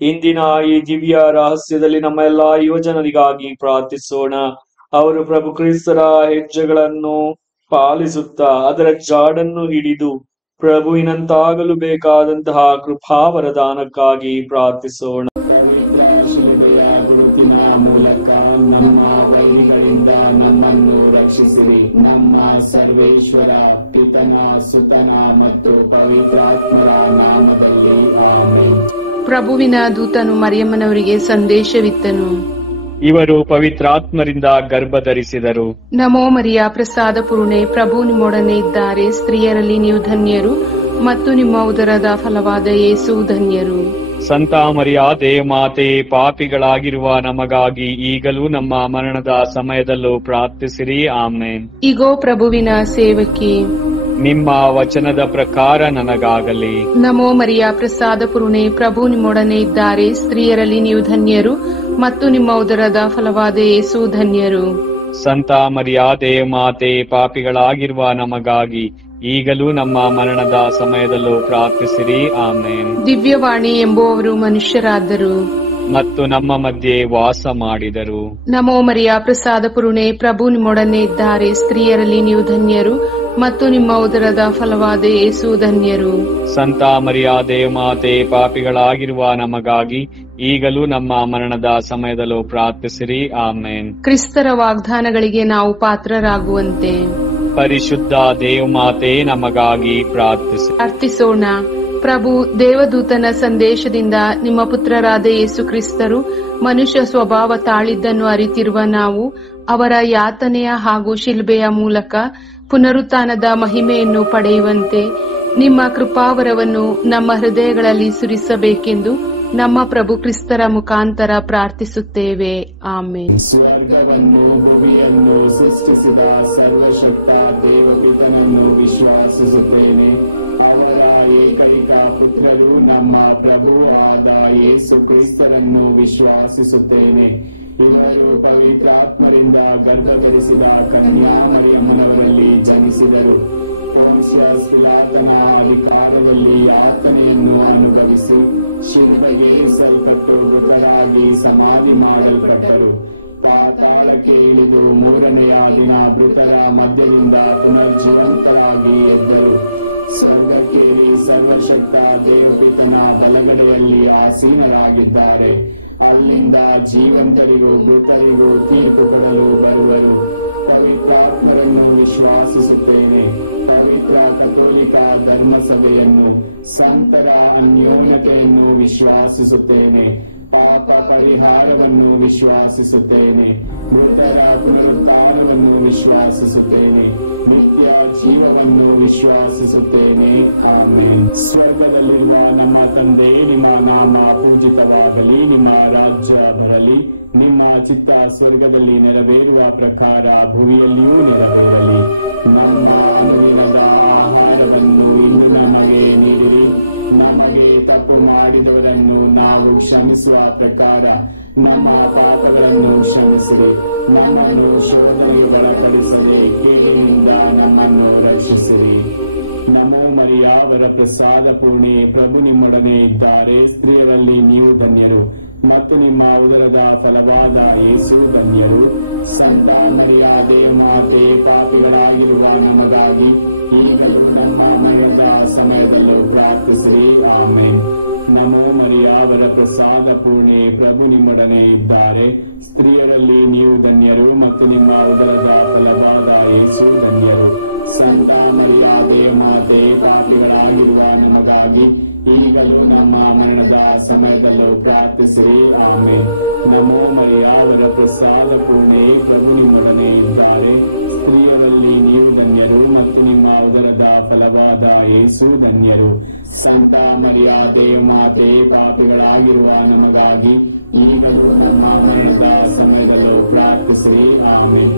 ಇಂದಿನ ಈ ದಿವ್ಯ ರಹಸ್ಯದಲ್ಲಿ ನಮ್ಮ ಎಲ್ಲಾ ಯುವಜನರಿಗಾಗಿ ಪ್ರಾರ್ಥಿಸೋಣ. ಅವರು ಪ್ರಭು ಕ್ರಿಸ್ತರ ಹೆಜ್ಜೆಗಳನ್ನು ಪಾಲಿಸುತ್ತಾ ಅದರ ಜಾಡನ್ನು ಹಿಡಿದು ಪ್ರಭುವಿನಂತಾಗಲು ಬೇಕಾದಂತಹ ಕೃಪಾವರದಾನಕ್ಕಾಗಿ ಪ್ರಾರ್ಥಿಸೋಣ. ಮೂಲಕ ನಮ್ಮ ವೈರಿಗಳಿಂದ ನಮ್ಮನ್ನು ರಕ್ಷಿಸಿರಿ. ನಮ್ಮ ಸರ್ವೇಶ್ವರ ಪಿತನ ಸುತನ ಮತ್ತು ಪವಿತ್ರಾತ್ಮರ ನಾಮದಲ್ಲಿ ಆಮೆನ್. ಪ್ರಭುವಿನ ದೂತನು ಮರಿಯಮ್ಮನವರಿಗೆ ಸಂದೇಶವಿತ್ತನು. ಇವರು ಪವಿತ್ರಾತ್ಮರಿಂದ ಗರ್ಭ ಧರಿಸಿದರು. ನಮೋ ಮರಿಯ ಪ್ರಸಾದ ಪೂರ್ಣೆ, ಪ್ರಭು ನಿಮ್ಮೊಡನೆ ಇದ್ದಾರೆ. ಸ್ತ್ರೀಯರಲ್ಲಿ ನೀವು ಧನ್ಯರು ಮತ್ತು ನಿಮ್ಮ ಉದರದ ಫಲವಾದ ಯೇಸು ಧನ್ಯರು. ಸಂತ ಮರಿಯ ದೇವಮಾತೆ, ಪಾಪಿಗಳಾಗಿರುವ ನಮಗಾಗಿ ಈಗಲೂ ನಮ್ಮ ಮರಣದ ಸಮಯದಲ್ಲೂ ಪ್ರಾರ್ಥಿಸಿರಿ. ಆಮೆನ್. ಇಗೋ ಪ್ರಭುವಿನ ಸೇವಕಿ, ನಿಮ್ಮ ವಚನದ ಪ್ರಕಾರ ನನಗಾಗಲಿ. ನಮೋ ಮರಿಯ ಪ್ರಸಾದ ಪೂರ್ಣೆ, ಪ್ರಭು ನಿಮ್ಮೊಡನೆ ಇದ್ದಾರೆ. ಸ್ತ್ರೀಯರಲ್ಲಿ ನೀವು ಧನ್ಯರು ಮತ್ತು ನಿಮ್ಮ ಉದರದ ಫಲವಾದ ಯೇಸು ಧನ್ಯರು. ಸಂತ ಮರಿಯ ದೇವಮಾತೆ, ಪಾಪಿಗಳಾಗಿರುವ ನಮಗಾಗಿ ಈಗಲೂ ನಮ್ಮ ಮರಣದ ಸಮಯದಲ್ಲೂ ಪ್ರಾರ್ಥಿಸಿರಿ. ಆಮೇನ್. ದಿವ್ಯವಾಣಿ ಎಂಬುವವರು ಮನುಷ್ಯರಾದರು ಮತ್ತು ನಮ್ಮ ಮಧ್ಯೆ ವಾಸ ಮಾಡಿದರು. ನಮೋ ಮರಿಯ ಪ್ರಸಾದ ಪೂರ್ಣೆ, ಪ್ರಭು ನಿಮ್ಮೊಡನೆ ಇದ್ದಾರೆ. ಸ್ತ್ರೀಯರಲ್ಲಿ ನೀವು ಧನ್ಯರು ಮತ್ತು ನಿಮ್ಮ ಉದರದ ಫಲವಾದ ಯೇಸು ಧನ್ಯರು. ಸಂತ ಮರಿಯ ದೇವಮಾತೆ, ಪಾಪಿಗಳಾಗಿರುವ ನಮಗಾಗಿ ಈಗಲೂ ನಮ್ಮ ಮರಣದ ಸಮಯದಲ್ಲೂ ಪ್ರಾರ್ಥಿಸಿರಿ. ಆಮೇನ್. ಕ್ರಿಸ್ತರ ವಾಗ್ದಾನಗಳಿಗೆ ನಾವು ಪಾತ್ರರಾಗುವಂತೆ ಪರಿಶುದ್ಧ ದೇವಮಾತೆ ನಮಗಾಗಿ ಪ್ರಾರ್ಥಿಸೋಣ. ಪ್ರಭು ದೇವದೂತನ ಸಂದೇಶದಿಂದ ನಿಮ್ಮ ಪುತ್ರರಾದ ಯೇಸು ಕ್ರಿಸ್ತರು ಮನುಷ್ಯ ಸ್ವಭಾವ ತಾಳಿದ್ದನ್ನು ಅರಿತಿರುವ ನಾವು ಅವರ ಯಾತನೆಯ ಹಾಗೂ ಶಿಲ್ಬೆಯ ಮೂಲಕ ಪುನರುತ್ಥಾನದ ಮಹಿಮೆಯನ್ನು ಪಡೆಯುವಂತೆ ನಿಮ್ಮ ಕೃಪಾವರವನ್ನು ನಮ್ಮ ಹೃದಯಗಳಲ್ಲಿ ಸುರಿಸಬೇಕೆಂದು ನಮ್ಮ ಪ್ರಭು ಕ್ರಿಸ್ತರ ಮುಖಾಂತರ ಪ್ರಾರ್ಥಿಸುತ್ತೇವೆ. ಆಮೆನ್. ಸ್ವರ್ಗವನ್ನು ಭೂಮಿಯನ್ನು ಸೃಷ್ಟಿಸಿದ ಸರ್ವಶಕ್ತ ದೇವಪಿತನನ್ನು ವಿಶ್ವಾಸಿಸುತ್ತೇನೆ. ಅವರ ಏಕೈಕ ಪುತ್ರರು ನಮ್ಮ ಪ್ರಭು ಆದ ಯೇಸು ಕ್ರಿಸ್ತರನ್ನು ವಿಶ್ವಾಸಿಸುತ್ತೇನೆ. ಇವರು ಪವಿತ್ರಾತ್ಮರಿಂದ ಗರ್ಭಧರಿಸಿದ ಕನ್ಯಾ ಮರಿಯಮ್ಮನವರಲ್ಲಿ ಜನಿಸಿದರು. ಪೊನ್ಸಿಯಸ್ ಪಿಲಾತನ ಅಧಿಕಾರದಲ್ಲಿ ಯಾತನೆಯನ್ನು ಅನುಭವಿಸಿ ಶಿಲುಬೆಗೆ ಏರಿಸಲ್ಪಟ್ಟು ಮೃತರಾಗಿ ಸಮಾಧಿ ಮಾಡಲ್ಪಟ್ಟರು. ಪಾತಾಳಕ್ಕೆ ಇಳಿದು ಮೂರನೆಯ ದಿನ ಮೃತರ ಮಧ್ಯದಿಂದ ಪುನರ್ಜೀವಂತರಾಗಿ ಎದ್ದರು. ಸ್ವರ್ಗಕ್ಕೇರಿ ಸರ್ವಶಕ್ತ ದೇವಪಿತನ ಬಲಗಡೆಯಲ್ಲಿ ಆಸೀನರಾಗಿದ್ದಾರೆ. ಅಲ್ಲಿಂದ ಜೀವಂತರಿಗೂ ಮೃತರಿಗೂ ತೀರ್ಪು ಕೊಡಲು ಬರುವರು. ಪವಿತ್ರಾತ್ಮರನ್ನು ವಿಶ್ವಾಸಿಸುತ್ತೇನೆ. ಪವಿತ್ರ ಕಥೋಲಿಕ ಧರ್ಮಸಭೆಯನ್ನು, ಸಂತರ ಅನ್ಯೋನ್ಯತೆಯನ್ನು ವಿಶ್ವಾಸಿಸುತ್ತೇನೆ. ಪಾಪ ಪರಿಹಾರವನ್ನು ವಿಶ್ವಾಸಿಸುತ್ತೇನೆ. ಮೃತರ ಪುನರುತ್ಥಾನವನ್ನು ವಿಶ್ವಾಸಿಸುತ್ತೇನೆ. ನಿತ್ಯ ಜೀವವನ್ನು ವಿಶ್ವಾಸಿಸುತ್ತೇನೆ. ಆಮೆನ್. ಸ್ವರ್ಗದಲ್ಲಿರುವ ನಮ್ಮ ತಂದೆ, ನಿಮ್ಮ ನಾಮ ಪೂಜಿತವಾಗಲಿ. ನಿಮ್ಮ ರಾಜ್ಯ ಬರಲಿ. ನಿಮ್ಮ ಚಿತ್ತ ಸ್ವರ್ಗದಲ್ಲಿ ನೆರವೇರುವ ಪ್ರಕಾರ ಭೂಮಿಯಲ್ಲಿಯೂ ನೆರವೇರಲಿ. ನಮ್ಮ ಅನುದಿನದ ಆಹಾರವನ್ನು ಇಂದು ನಮಗೆ ನೀಡಿರಿ. ನಮಗೆ ತಪ್ಪು ಮಾಡಿದವರನ್ನು ನಾವು ಕ್ಷಮಿಸುವ ಪ್ರಕಾರ ನಮ್ಮ ಪಾಪಗಳನ್ನು ಕ್ಷಮಿಸಿರಿ. ನಮ್ಮನ್ನು ಶೋಧನೆಗೆ ಒಳಪಡಿಸದೆ ಕೀಳಿನಿಂದ ನಮ್ಮನ್ನು ರಕ್ಷಿಸಿರಿ. ನಮೋ ಮರಿಯ ವರ ಪ್ರಸಾದ ಪೂರ್ಣಿ, ಪ್ರಭು ನಿಮ್ಮೊಡನೆ ಇದ್ದಾರೆ. ಸ್ತ್ರೀಯರಲ್ಲಿ ನೀವು ಧನ್ಯರು ಮತ್ತು ನಿಮ್ಮ ಉದರದ ಫಲವಾದ ಯೇಸು ಧನ್ಯರು. ಸಂತ ಮರಿಯ ದೇವಮಾತೆ, ಪಾಪಿಗಳಾಗಿರುವ ನಮಗಾಗಿ ಈಗಲೂ ನಮ್ಮ ಮರಣದ ಸಮಯದಲ್ಲೂ ಪ್ರಾರ್ಥಿಸಿರಿ. ಆಮೆನ್. ನಮೋ ಮರಿಯ ವರ ಪ್ರಸಾದ ಪೂರ್ಣೆ, ಪ್ರಭು ನಿಮ್ಮೊಡನೆ ಇದ್ದಾರೆ. ಸ್ತ್ರೀಯರಲ್ಲಿ ನೀವು ಧನ್ಯರು ಮತ್ತು ನಿಮ್ಮ ಉದರದ ಫಲವಾದ ಯೇಸು ಧನ್ಯರು. ಸಂತ ಮರಿಯ ದೇವಮಾತೆ, ಪಾಪಿಗಳಾಗಿರುವ ನಮಗಾಗಿ ಈಗಲೂ ನಮ್ಮ ಮರಣದ ಸಮಯದಲ್ಲೂ ಪ್ರಾರ್ಥಿಸಿರಿ. ಆಮೆನ್. ನಮೋ ಮರಿಯ ವರ ಪ್ರಸಾದ ಪೂರ್ಣೆ, ಪ್ರಭು ನಿಮ್ಮೊಡನೆ ಇದ್ದಾರೆ. ಸ್ತ್ರೀಯರಲ್ಲಿ ನೀವು ಧನ್ಯರು ಮತ್ತು ನಿಮ್ಮ ಉದರದ ಫಲವಾದ ಯೇಸು ಧನ್ಯರು. ಸಂತ ಮರಿಯ ದೇವಮಾತೆ, ಪಾಪಿಗಳಾಗಿರುವ ನಮಗಾಗಿ ಈಗಲೂ ನಮ್ಮ ಮರಣದ ಸಮಯದಲ್ಲೂ ಪ್ರಾರ್ಥಿಸಿರಿ. ಆಮೆನ್.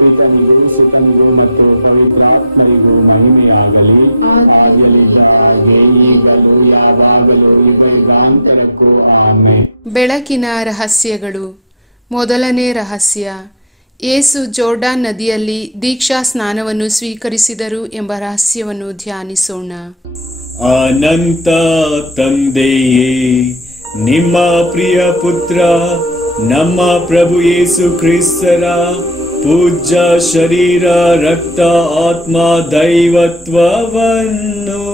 ಪಿತನಿಗೂ ಸುತನಿಗೂ ಮತ್ತು ಪವಿತ್ರಾತ್ಮರಿಗೂ ಮಹಿಮೆಯಾಗಲಿ. ಆದಿಯಲ್ಲಿದ್ದ ಹಾಗೆ ಈಗಲೂ ಯಾವಾಗಲೂ ಯುಗಾಂತರಕ್ಕೂ ಆಮೆನ್. ಬೆಳಕಿನ ರಹಸ್ಯಗಳು. ಮೊದಲನೇ ರಹಸ್ಯ, ಯೇಸು ಜೋರ್ಡಾನ್ ನದಿಯಲ್ಲಿ ದೀಕ್ಷಾ ಸ್ನಾನವನ್ನು ಸ್ವೀಕರಿಸಿದರು ಎಂಬ ರಹಸ್ಯವನ್ನು ಧ್ಯಾನಿಸೋಣ. ಅನಂತ ತಂದೆಯೇ, ನಿಮ್ಮ ಪ್ರಿಯ ಪುತ್ರ ನಮ್ಮ ಪ್ರಭು ಯೇಸು ಕ್ರಿಸ್ತರ ಪೂಜ್ಯ ಶರೀರ ರಕ್ತ ಆತ್ಮ ದೈವತ್ವವನ್ನು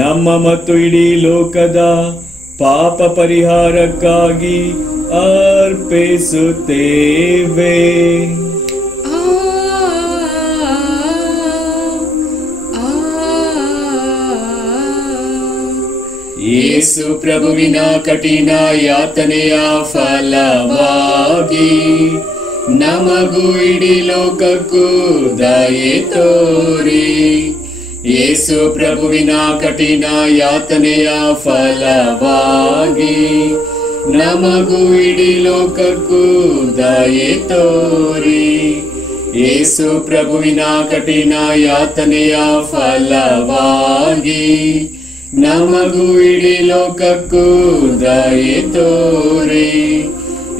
ನಮ್ಮ ಮತ್ತು ಇಡೀ ಲೋಕದ ಪಾಪ ಪರಿಹಾರಕ್ಕಾಗಿ ಅರ್ಪಿಸುತ್ತೇವೆ. ಯೇಸು ಪ್ರಭುವಿನ ಕಠಿಣ ಯಾತನೆಯ ಫಲವಾಗಿ ನಮಗೂ ಇಡೀ ಲೋಕಕ್ಕೂ ದಯೆ ತೋರಿ. ಯೇಸು ಪ್ರಭುವಿನ ಕಠಿಣ ಯಾತನೆಯ ಫಲವಾಗಿ ನಮಗೂ ಇಡೀ ಲೋಕಕ್ಕೂ ದಯೆ ತೋರಿ. ಯೇಸು ಪ್ರಭುವಿನ ಕಠಿಣ ಯಾತನೆಯ ಫಲವಾಗಿ ನಮಗೂ ಇಡೀ ಲೋಕಕ್ಕೂ ದಯೆ ತೋರಿ.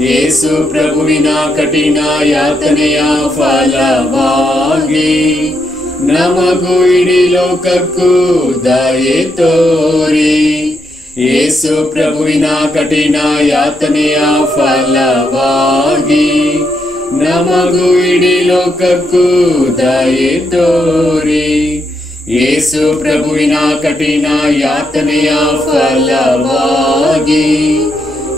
ಯೇಸು ಪ್ರಭುವಿನ ಕಠಿಣ ಯಾತನೆಯ ಫಲವಾಗಿ ನಮಗೂ ಇಡೀ ಲೋಕಕ್ಕೂ ದಯೆ ತೋರಿ. ಯೇಸು ಪ್ರಭುವಿನ ಕಠಿಣ ಯಾತನೆಯ ಫಲವಾಗಿ ನಮಗೂ ಇಡೀ ಲೋಕಕ್ಕೂ ದಯೆ ತೋರಿ. ಯೇಸು ಪ್ರಭುವಿನ ಕಠಿಣ ಯಾತನೆಯ ಫಲವಾಗಿ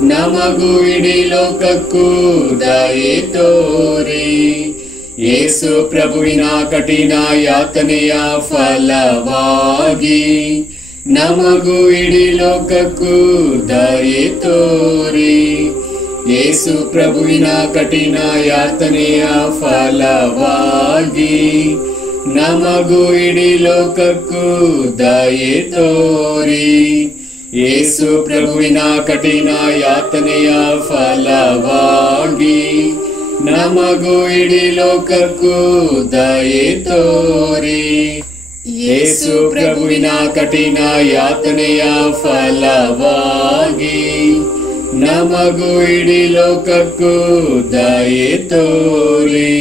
ನಮಗೂ ಇಡೀ ಲೋಕಕ್ಕೂ ದಯೆ ತೋರಿ. ಯೇಸು ಪ್ರಭುವಿನ ಕಠಿಣ ಯಾತನೆಯ ಫಲವಾಗಿ ನಮಗೂ ಇಡೀ ಲೋಕಕ್ಕೂ ದಯೆ ತೋರಿ. ಯೇಸು ಪ್ರಭುವಿನ ಕಠಿಣ ಯಾತನೆಯ ಫಲವಾಗಿ ನಮಗೂ ಇಡೀ ಲೋಕಕ್ಕೂ ದಯೆ ತೋರಿ. ಯೇಸು ಪ್ರಭುವಿನ ಕಠಿಣ ಯಾತನೆಯ ಫಲವಾಗಿ ನಮಗೂ ಇಡೀ ಲೋಕಕ್ಕೂ ದಯೆ ತೋರಿ. ಯೇಸು ಪ್ರಭುವಿನ ಕಠಿಣ ಯಾತನೆಯ ಫಲವಾಗಿ ನಮಗೂ ಇಡೀ ಲೋಕಕ್ಕೂ ದಯೆ ತೋರಿ.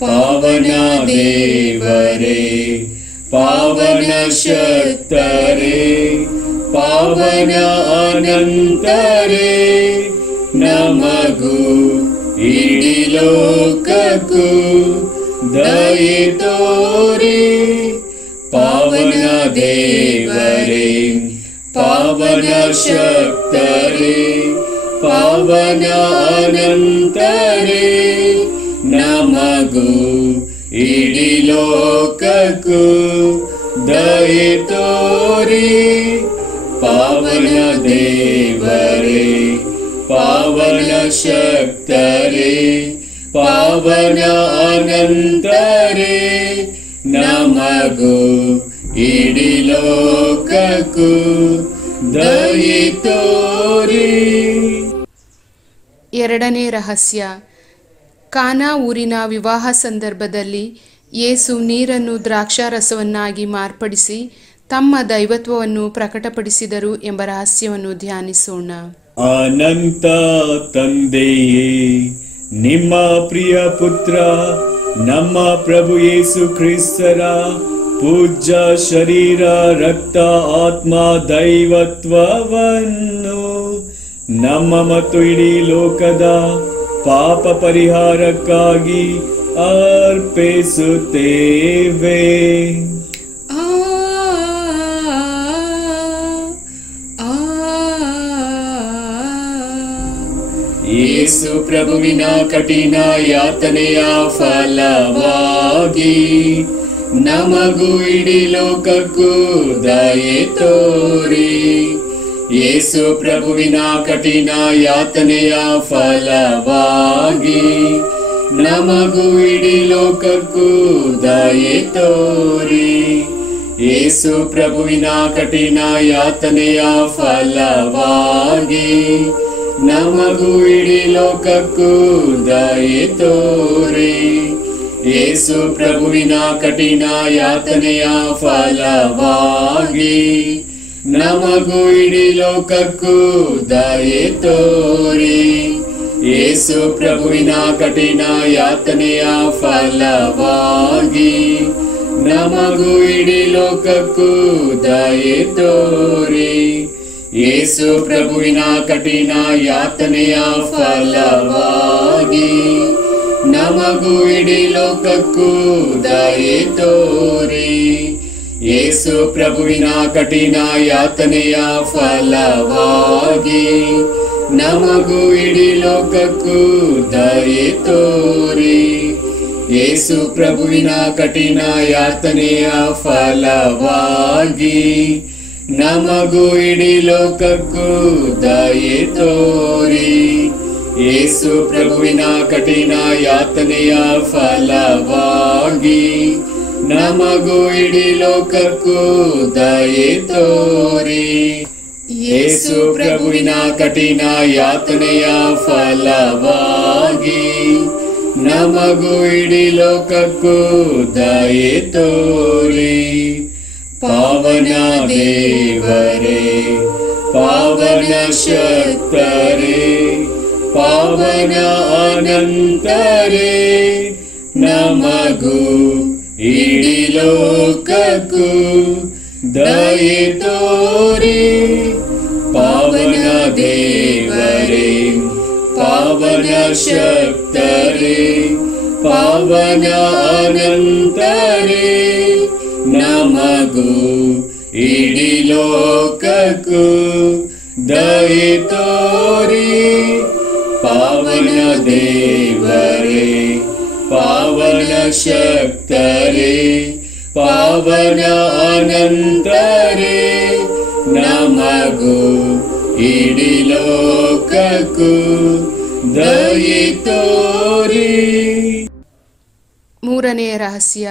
ಪಾವನ ದೇವರೇ, ಪಾವನ ಶಕ್ತರೇ, ಪಾವನ ಅನಂತರೇ, ನಮಗೂ ಇಡೀ ಲೋಕಕ್ಕೂ ದಯೆ ತೋರಿ. ಪಾವನ ದೇವರೇ, ಪಾವನ ಶಕ್ತರೇ, ಪಾವನ ಅನಂತರೇ, ನಮಗೂ ಇಡೀ ಲೋಕಕ್ಕೂ ದಯೆ ತೋರಿ. ಪಾವನ ದೇವರೇ, ಪಾವನ ಶಕ್ತರೇ, ಪಾವನ ಅನಂತರೇ, ನಮಗೂ ಇಡೀ ಲೋಕಕ್ಕೂ ದಯೆ ತೋರಿ. ಎರಡನೇ ರಹಸ್ಯ, ಕಾನಾ ಊರಿನ ವಿವಾಹ ಸಂದರ್ಭದಲ್ಲಿ ಯೇಸು ನೀರನ್ನು ದ್ರಾಕ್ಷಾರಸವನ್ನಾಗಿ ಮಾರ್ಪಡಿಸಿ ತಮ್ಮ ದೈವತ್ವವನ್ನು ಪ್ರಕಟಪಡಿಸಿದರು ಎಂಬ ರಹಸ್ಯವನ್ನು ಧ್ಯಾನಿಸೋಣ. ಅನಂತ ತಂದೆಯೇ, ನಿಮ್ಮ ಪ್ರಿಯ ಪುತ್ರ ನಮ್ಮ ಪ್ರಭು ಯೇಸು ಕ್ರಿಸ್ತರ ಪೂಜ್ಯ ಶರೀರ ರಕ್ತ ಆತ್ಮ ದೈವತ್ವವನ್ನು ನಮ್ಮ ಮತ್ತು ಇಡೀ ಲೋಕದ ಪಾಪ ಪರಿಹಾರಕ್ಕಾಗಿ ಅರ್ಪಿಸುತ್ತೇವೆ. ಯೇಸು ಪ್ರಭುವಿನ ಕಠಿಣ ಯಾತನೆಯ ಫಲವಾಗಿ ನಮಗೂ ಇಡೀ ಲೋಕಕ್ಕೂ ದಯೆ ತೋರಿ. ಯೇಸು ಪ್ರಭುವಿನ ಕಠಿಣ ಯಾತನೆಯ ಫಲವಾಗಿ ನಮಗೂ ಇಡೀ ಲೋಕಕ್ಕೂ ದಯೆ ತೋರಿ. ಯೇಸು ಪ್ರಭುವಿನ ಕಠಿಣ ಯಾತನೆಯ ಫಲವಾಗಿ ನಮಗೂ ಇಡೀ ಲೋಕಕ್ಕೂ ದಯೆ ತೋರಿ. ಯೇಸು ಪ್ರಭುವಿನ ಕಠಿಣ ಯಾತನೆಯ ಫಲವಾಗಿ ನಮಗೂ ಇಡೀ ಲೋಕಕ್ಕೂ ದಯೆ ತೋರಿ. ಯೇಸು ಪ್ರಭುವಿನ ಕಠಿಣ ಯಾತನೆಯ ಫಲವಾಗಿ ನಮಗೂ ಇಡೀ ಲೋಕಕ್ಕೂ ದಯೆ ತೋರಿ. ಯೇಸು ಪ್ರಭುವಿನ ಕಠಿಣ ಯಾತನೆಯ ಫಲವಾಗಿ ನಮಗೂ ಇಡೀ ಲೋಕಕ್ಕೂ ದಯೆ ತೋರಿ. ಯೇಸು ಪ್ರಭುವಿನ ಕಠಿಣ ಯಾತನೆಯ ಫಲವಾಗಿ ನಮಗೂ ಇಡೀ ಲೋಕಕ್ಕೂ ದಯೆ ತೋರಿ. ಯೇಸು ಪ್ರಭುವಿನ ಕಠಿಣ ಯಾತನೆಯ ಫಲವಾಗಿ ನಮಗೂ ಇಡೀ ಲೋಕಕ್ಕೂ ದಯೆ ತೋರಿ. ಯೇಸು ಪ್ರಭುವಿನ ಕಠಿಣ ಯಾತನೆಯ ಫಲವಾಗಿ ನಮಗೂ ಇಡೀ ಲೋಕಕ್ಕೂ ದಯೆ ತೋರಿ. ಯೇಸು ಪ್ರಭುವಿನ ಕಠಿಣ ಯಾತನೆಯ ಫಲವಾಗಿ ನಮಗೂ ಇಡೀ ಲೋಕಕ್ಕೂ ದಯೆ ತೋರಿ. ಪಾವನ ದೇವರೇ, ಪಾವನ ಶಕ್ತರೇ, ಪಾವನ ಅನಂತರೇ, ನಮಗೂ ಇಡೀ ಲೋಕಕ್ಕೂ ದಯೆ ತೋರಿ. ಪಾವನ ದೇವರೇ, ಪಾವನ ಶಕ್ತರೇ, ಪಾವನ ಅನಂತರೇ, ನಮಗೂ ಇಡೀ ಲೋಕಕ್ಕೂ ದಯೆ ತೋರಿ. ಪಾವನ ದೇವರೇ, ಪಾವನ ಶಕ್ತರೇ, ಪಾವನ ಅನಂತರೇ, ನಮಗೂ ಇಡೀ ಲೋಕಕ್ಕೂ ದಯೆ ತೋರಿ. ಮೂರನೆಯ ರಹಸ್ಯ,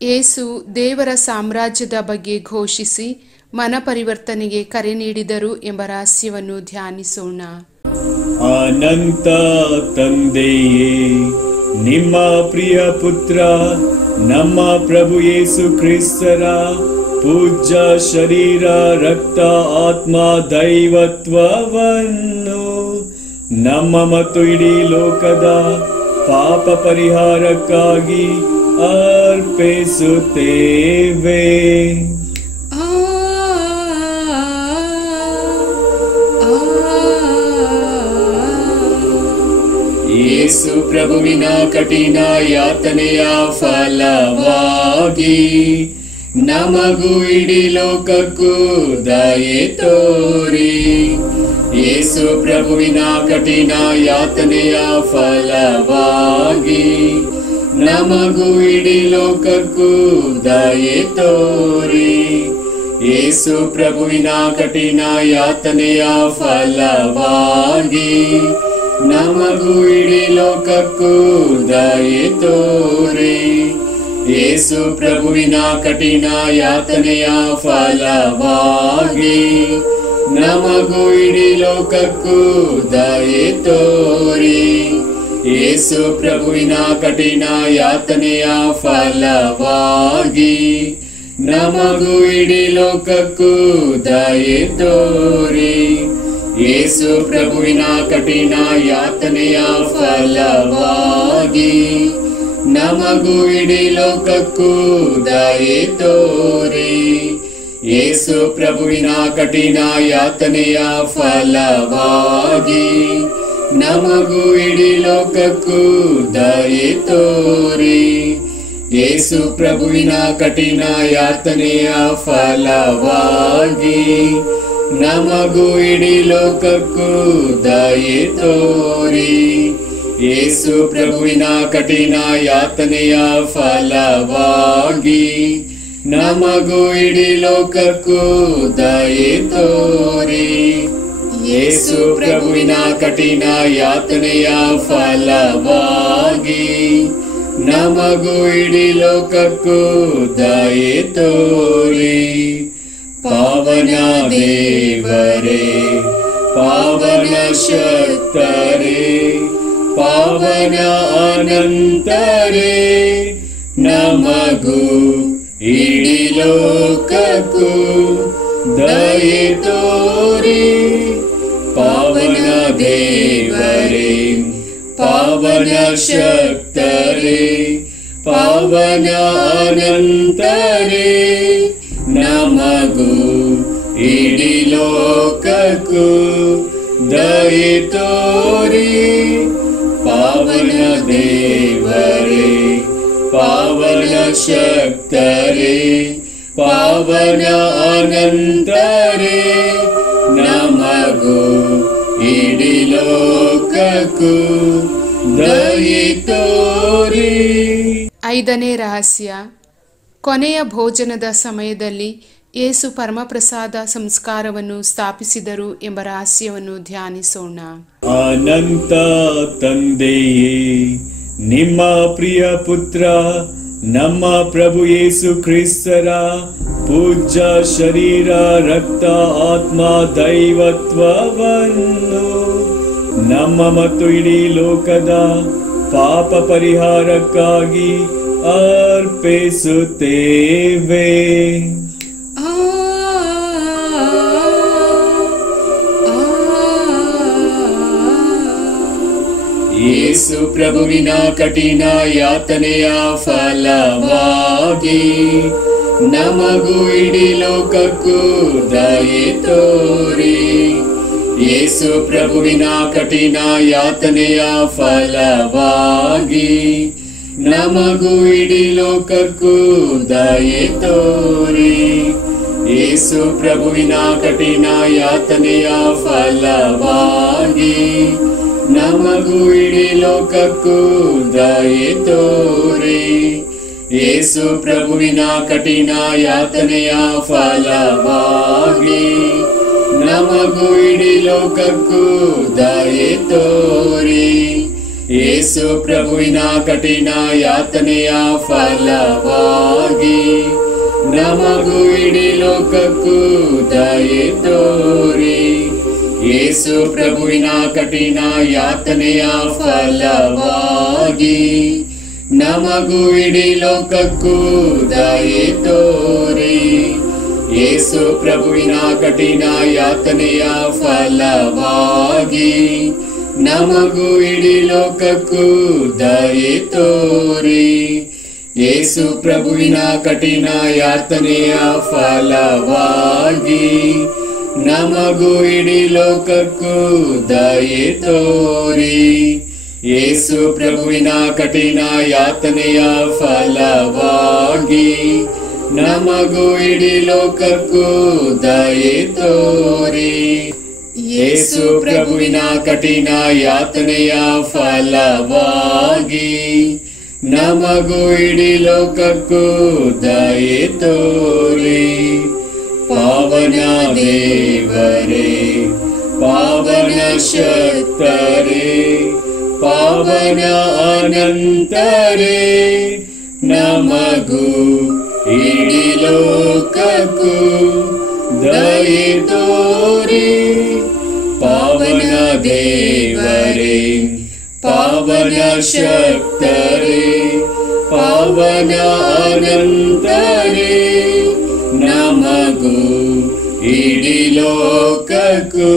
ಯೇಸು ದೇವರ ಸಾಮ್ರಾಜ್ಯದ ಬಗ್ಗೆ ಘೋಷಿಸಿ ಮನಪರಿವರ್ತನೆಗೆ ಕರೆ ನೀಡಿದರು ಎಂಬ ರಹಸ್ಯವನ್ನು ಧ್ಯಾನಿಸೋಣ. ಅನಂತ ತಂದೆಯೇ, ನಿಮ್ಮ ಪ್ರಿಯ ಪುತ್ರ ನಮ್ಮ ಪ್ರಭು ಯೇಸು ಕ್ರಿಸ್ತರ ಪೂಜ್ಯ ಶರೀರ, ರಕ್ತ, ಆತ್ಮ, ದೈವತ್ವವನ್ನು ನಮ್ಮ ಮತ್ತು ಇಡೀ ಲೋಕದ ಪಾಪ ಪರಿಹಾರಕ್ಕಾಗಿ ಅರ್ಪಿಸುತ್ತೇವೆ. ಯೇಸು ಪ್ರಭುವಿನ ಕಠಿಣ ಯಾತನೆಯ ಫಲವಾಗಿ ನಮಗೂ ಇಡೀ ಲೋಕಕ್ಕೂ ದಯೆ ತೋರಿ. ಯೇಸು ಪ್ರಭುವಿನ ಕಠಿಣ ಯಾತನೆಯ ಫಲವಾಗಿ ನಮಗೂ ಇಡೀ ಲೋಕಕ್ಕೂ ದಯೆ ತೋರಿ. ಯೇಸು ಪ್ರಭುವಿನ ಕಠಿಣ ಯಾತನೆಯ ಫಲವಾಗಿ ನಮಗೂ ಇಡೀ ಲೋಕಕ್ಕೂ ದಯೆ ತೋರಿ. ಯೇಸು ಪ್ರಭುವಿನ ಕಠಿಣ ಯಾತನೆಯ ಫಲವಾಗಿ ನಮಗೂ ಇಡೀ ಲೋಕಕ್ಕೂ ದಯೆ ತೋರಿ. ಯೇಸು ಪ್ರಭುವಿನ ಕಠಿಣ ಯಾತನೆಯ ಫಲವಾಗಿ ನಮಗೂ ಇಡೀ ಲೋಕಕ್ಕೂ ದಯೆ ತೋರಿ. ಯೇಸು ಪ್ರಭುವಿನ ಕಠಿಣ ಯಾತನೆಯ ಫಲವಾಗಿ ನಮಗೂ ಇಡೀ ಲೋಕಕ್ಕೂ ದಯೆ ತೋರಿ. ಯೇಸು ಪ್ರಭುವಿನ ಕಠಿಣ ಯಾತನೆಯ ಫಲವಾಗಿ ನಮಗೂ ಇಡೀ ಲೋಕಕ್ಕೂ ದಯೆ ತೋರಿ. ಯೇಸು ಪ್ರಭುವಿನ ಕಠಿಣ ಯಾತನೆಯ ಫಲವಾಗಿ ನಮಗೂ ಇಡೀ ಲೋಕಕ್ಕೂ ದಯೆ ತೋರಿ. ಯೇಸು ಪ್ರಭುವಿನ ಕಠಿಣ ಯಾತನೆಯ ಫಲವಾಗಿ ನಮಗೂ ಇಡೀ ಲೋಕಕ್ಕೂ ದಯೆ ತೋರಿ. ಯೇಸು ಪ್ರಭುವಿನ ಕಠಿಣ ಯಾತನೆಯ ಫಲವಾಗಿ ನಮಗೂ ಇಡೀ ಲೋಕಕ್ಕೂ ದಯೆ ತೋರಿ. ಪಾವನ ದೇವರೇ, ಪಾವನ ಶಕ್ತರೇ, ಪಾವನ ಅನಂತರೇ, ನಮಗೂ ಇಡೀ ಲೋಕಕ್ಕೂ ದಯೆ ತೋರಿ. ಪಾವನ ದೇವರೇ, ಪಾವನ ಶಕ್ತರೇ, ಪಾವನ ಅನಂತರೇ, ನಮಗೂ ಇಡೀ ಲೋಕ ದಯೆ ತೋರಿ. ಪಾವನ ದೇವರೇ, ಪಾವನ ಶಕ್ತರೇ, ಪಾವನ ಅನಂತರೇ, ನಮಗೂ ಇಡೀ ಲೋಕಕ್ಕೂ ದಯೆ ತೋರಿ. 5ನೇ ರಹಸ್ಯ. ಕೊನೆಯ ಭೋಜನದ ಸಮಯದಲ್ಲಿ ಯೇಸು ಪರಮಪ್ರಸಾದ ಸಂಸ್ಕಾರವನ್ನು ಸ್ಥಾಪಿಸಿದರು ಎಂಬ ರಹಸ್ಯವನ್ನು ಧ್ಯಾನಿಸೋಣ. ಅನಂತ ತಂದೆಯೇ, ನಿಮ್ಮ ಪ್ರಿಯ ಪುತ್ರ ನಮ್ಮ ಪ್ರಭು ಯೇಸು ಕ್ರಿಸ್ತರ ಪೂಜ್ಯ ಶರೀರ, ರಕ್ತ, ಆತ್ಮ, ದೈವತ್ವವನ್ನು ನಮ್ಮ ಮತ್ತು ಇಡೀ ಲೋಕದ ಪಾಪ ಪರಿಹಾರಕ್ಕಾಗಿ ಅರ್ಪಿಸುತ್ತೇವೆ. ಯೇಸು ಪ್ರಭುವಿನ ಕಠಿಣ ಯಾತನೆಯ ಫಲವಾಗಿ ನಮಗೂ ಇಡೀ ಲೋಕಕ್ಕೂ ದಯೆ ತೋರಿ. ಯೇಸು ಪ್ರಭುವಿನ ಕಠಿಣ ಯಾತನೆಯ ಫಲವಾಗಿ ನಮಗೂ ಇಡೀ ಲೋಕಕ್ಕೂ ದಯೆ ತೋರಿ. ಯೇಸು ಪ್ರಭುವಿನ ಕಠಿಣ ಯಾತನೆಯ ಫಲವಾಗಿ ನಮಗೂ ಇಡೀ ಲೋಕಕ್ಕೂ ದಯೆ ತೋರಿ. ಯೇಸು ಪ್ರಭುವಿನ ಕಠಿಣ ಯಾತನೆಯ ಫಲವಾಗಿ ನಮಗೂ ಇಡೀ ಲೋಕಕ್ಕೂ ದಯೆ ತೋರಿ. ಯೇಸು ಪ್ರಭುವಿನ ಕಠಿಣ ಯಾತನೆಯ ಫಲವಾಗಿ ನಮಗೂ ಇಡೀ ಲೋಕಕ್ಕೂ ದಯೆ ತೋರಿ. ಯೇಸು ಪ್ರಭುವಿನ ಕಠಿಣ ಯಾತನೆಯ ಫಲವಾಗಿ ನಮಗೂ ಇಡೀ ಲೋಕಕ್ಕೂ ದಯೆ ತೋರಿ. ಯೇಸು ಪ್ರಭುವಿನ ಕಠಿಣ ಯಾತನೆಯ ಫಲವಾಗಿ ನಮಗೂ ಇಡೀ ಲೋಕಕ್ಕೂ ದಯೆ ತೋರಿ. ಯೇಸು ಪ್ರಭುವಿನ ಕಠಿಣ ಯಾತನೆಯ ಫಲವಾಗಿ ನಮಗೂ ಇಡೀ ಲೋಕಕ್ಕೂ ದಯೆ ತೋರಿ. ಯೇಸು ಪ್ರಭುವಿನ ಕಠಿಣ ಯಾತನೆಯ ಫಲವಾಗಿ ನಮಗೂ ಇಡೀ ಲೋಕಕ್ಕೂ ದಯೆ ತೋರಿ. ಯೇಸು ಪ್ರಭುವಿನ ಕಠಿಣ ಯಾತನೆಯ ಫಲವಾಗಿ ನಮಗೂ ಇಡೀ ಲೋಕಕ್ಕೂ ದಯೆ ತೋರಿ. ಪಾವನ ದೇವರೇ, ಪಾವನ ಶಕ್ತರೇ, ಪಾವನ ಅನಂತರೇ, ನಮಗೂ ಇಡೀ ಲೋಕಕ್ಕೂ ದಯೆ ತೋರಿ. ಪಾವನ ದೇವರೇ, ಪಾವನ ಶಕ್ತರೇ, ಪಾವನ ಅನಂತರೇ, ನಮಗೂ ಇಡೀ ಲೋಕಕ್ಕೂ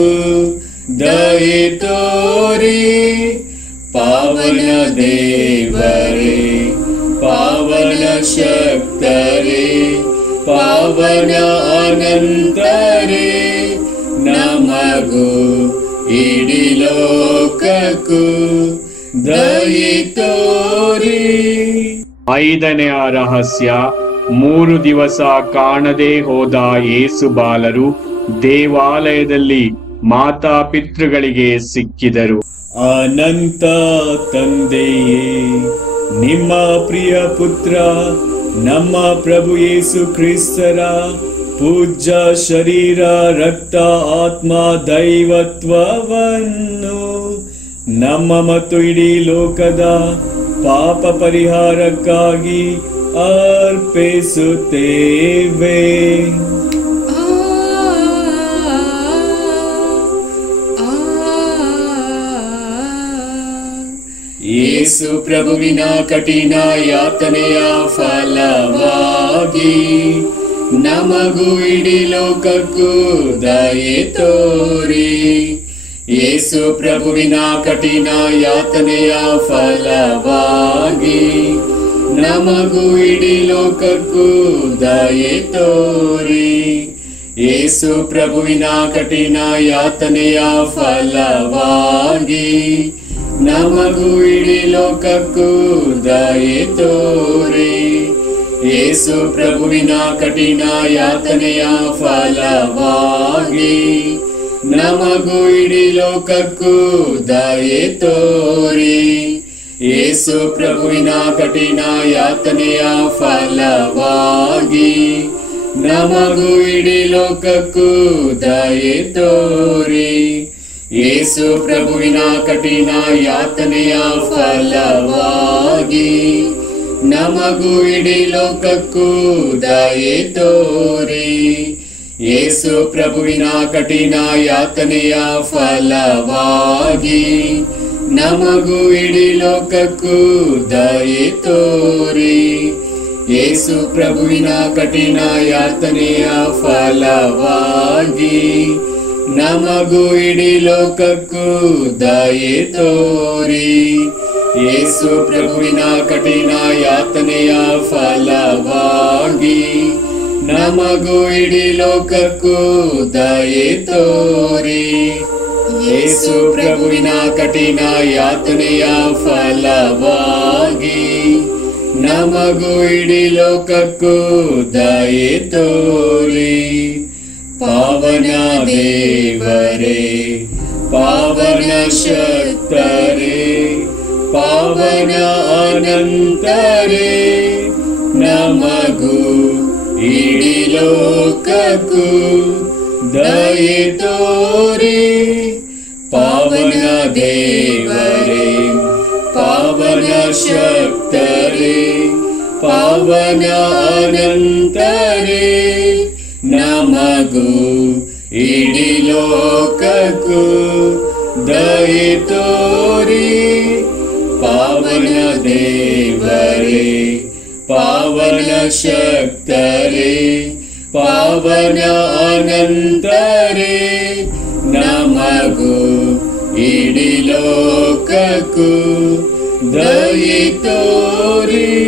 ದಯೆ ತೋರಿ. ಪಾವನ ದೇವರೇ, ಪಾವನ ಶಕ್ತರೇ, ಪಾವನ ಅನಂತರೇ, ನಮಗೂ ಇಡೀ ಲೋಕಕ್ಕೂ ದಯೆ ತೋರಿ. 5ನೆಯ ರಹಸ್ಯ. 3 ದಿವಸ ಕಾಣದೆ ಹೋದ ಯೇಸು ಬಾಲರು ದೇವಾಲಯದಲ್ಲಿ ಮಾತಾಪಿತೃಗಳಿಗೆ ಸಿಕ್ಕಿದರು. ಅನಂತ ತಂದೆಯೇ, ನಿಮ್ಮ ಪ್ರಿಯ ಪುತ್ರ ನಮ್ಮ ಪ್ರಭು ಯೇಸು ಕ್ರಿಸ್ತರ ಪೂಜ್ಯ ಶರೀರ, ರಕ್ತ, ಆತ್ಮ, ದೈವತ್ವವನ್ನು ನಮ್ಮ ಮತ್ತು ಇಡೀ ಲೋಕದ ಪಾಪ ಪರಿಹಾರಕ್ಕಾಗಿ ಅರ್ಪಿಸುತ್ತೇವೆ. ಯೇಸು ಪ್ರಭುವಿನ ಕಠಿಣ ಯಾತನೆಯ ಫಲವಾಗಿ ನಮಗೂ ಇಡೀ ಲೋಕಕ್ಕೂ ದಯೆ ತೋರಿ. ಯೇಸು ಪ್ರಭುವಿನ ಕಠಿಣ ಯಾತನೆಯ ಫಲವಾಗಿ ನಮಗೂ ಇಡೀ ಲೋಕಕ್ಕೂ ದಯೆ ತೋರಿ. ಯೇಸು ಪ್ರಭುವಿನ ಕಠಿಣ ಯಾತನೆಯ ಫಲವಾಗಿ ನಮಗೂ ಇಡೀ ಲೋಕಕ್ಕೂ ದಯೆ ತೋರಿ. ಯೇಸು ಪ್ರಭುವಿನ ಕಠಿಣ ಯಾತನೆಯ ಫಲವಾಗಿ ನಮಗೂ ಇಡೀ ಲೋಕಕ್ಕೂ ದಯೆ ತೋರಿ. ಯೇಸು ಪ್ರಭುವಿನ ಕಠಿಣ ಯಾತನೆಯ ಫಲವಾಗಿ ನಮಗೂ ಇಡೀ ಲೋಕಕ್ಕೂ ದಯೆ ತೋರಿ. ಯೇಸು ಪ್ರಭುವಿನ ಕಠಿಣ ಯಾತನೆಯ ಫಲವಾಗಿ ನಮಗೂ ಇಡೀ ಲೋಕಕ್ಕೂ ದಯೆ ತೋರಿ. ಯೇಸು ಪ್ರಭುವಿನ ಕಠಿಣ ಯಾತನೆಯ ಫಲವಾಗಿ ನಮಗೂ ಇಡೀ ಲೋಕಕ್ಕೂ ದಯೆ ತೋರಿ. ಯೇಸು ಪ್ರಭುವಿನ ಕಠಿಣ ಯಾತನೆಯ ಫಲವಾಗಿ ನಮಗೂ ಇಡೀ ಲೋಕಕ್ಕೂ ದಯೆ ತೋರಿ. ಯೇಸು ಪ್ರಭುವಿನ ಕಠಿಣ ಯಾತನೆಯ ಫಲವಾಗಿ ನಮಗೂ ಇಡೀ ಲೋಕಕ್ಕೂ ದಯೆ ತೋರಿ. ಯೇಸು ಪ್ರಭುವಿನ ಕಠಿಣ ಯಾತನೆಯ ಫಲವಾಗಿ ನಮಗೂ ಇಡೀ ಲೋಕಕ್ಕೂ ದಯೆ ತೋರಿ. ಪಾವನ ದೇವರೇ, ಪಾವನ ಶಕ್ತರೇ, ಪಾವನ ಅನಂತರೇ, ನಮಗೂ ಇಡೀ ಲೋಕಕ್ಕೂ ದಯೆ ತೋರಿ. ಪಾವನ ದೇವರೇ, ಪಾವನ ಶಕ್ತರೇ, ಪಾವನ ಅನಂತರೇ, ನಮಗೂ ಇಡೀ ಲೋಕಕ್ಕೂ ದಯೆ ತೋರಿ. ಪಾವನ ದೇವರೇ, ಪಾವನ ಶಕ್ತರೇ, ಪಾವನ ಅನಂತರೇ, ನಮಗೂ ಇಡೀ ಲೋಕಕ್ಕೂ ದಯೆ ತೋರಿ.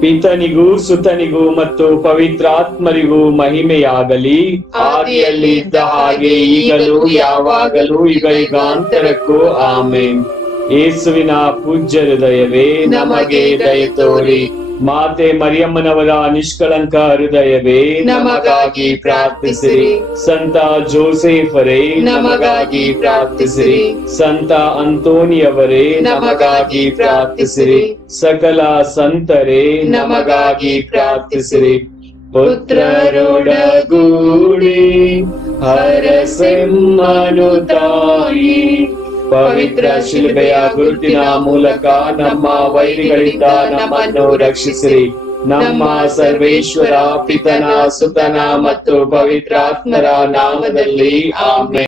ಪಿತನಿಗೂ ಸುತನಿಗೂ ಮತ್ತು ಪವಿತ್ರಾತ್ಮರಿಗೂ ಮಹಿಮೆಯಾಗಲಿ. ಆದಿಯಲ್ಲಿ ಇದ್ದ ಹಾಗೆ ಈಗಲೂ ಯಾವಾಗಲೂ ಯುಗಾಂತರಕ್ಕೂ ಆಮೆನ್. ಯೇಸುವಿನ ಪೂಜ್ಯ ಹೃದಯವೇ ನಮಗೆ ದಯೆ ತೋರಿ. ಮಾತೆ ಮರಿಯಮ್ಮನವರ ನಿಷ್ಕಳಂಕ ಹೃದಯವೇ ನಮಗಾಗಿ ಪ್ರಾರ್ಥಿಸಿರಿ. ಸಂತ ಜೋಸೆಫರೇ ನಮಗಾಗಿ ಪ್ರಾರ್ಥಿಸಿರಿ. ಸಂತ ಅಂತೋನಿಯವರೇ ನಮಗಾಗಿ ಪ್ರಾರ್ಥಿಸಿರಿ. ಸಕಲ ಸಂತರೇ ನಮಗಾಗಿ ಪ್ರಾರ್ಥಿಸಿರಿ. ಪುತ್ರರೊಡಗೂಡಿ ಹರಸೆಮ್ಮನು ತಾಯಿ ಪವಿತ್ರ ಶಿಲುಬೆಯ ಗುರುತಿನ ಮೂಲಕ ನಮ್ಮ ವೈರಿಗಳಿಂದ ನಮ್ಮನ್ನು ರಕ್ಷಿಸಿರಿ. ನಮ್ಮ ಸರ್ವೇಶ್ವರ ಪಿತನ ಸುತನ ಮತ್ತು ಪವಿತ್ರಾತ್ಮರ ನಾಮದಲ್ಲಿ ಆಮೆನ್.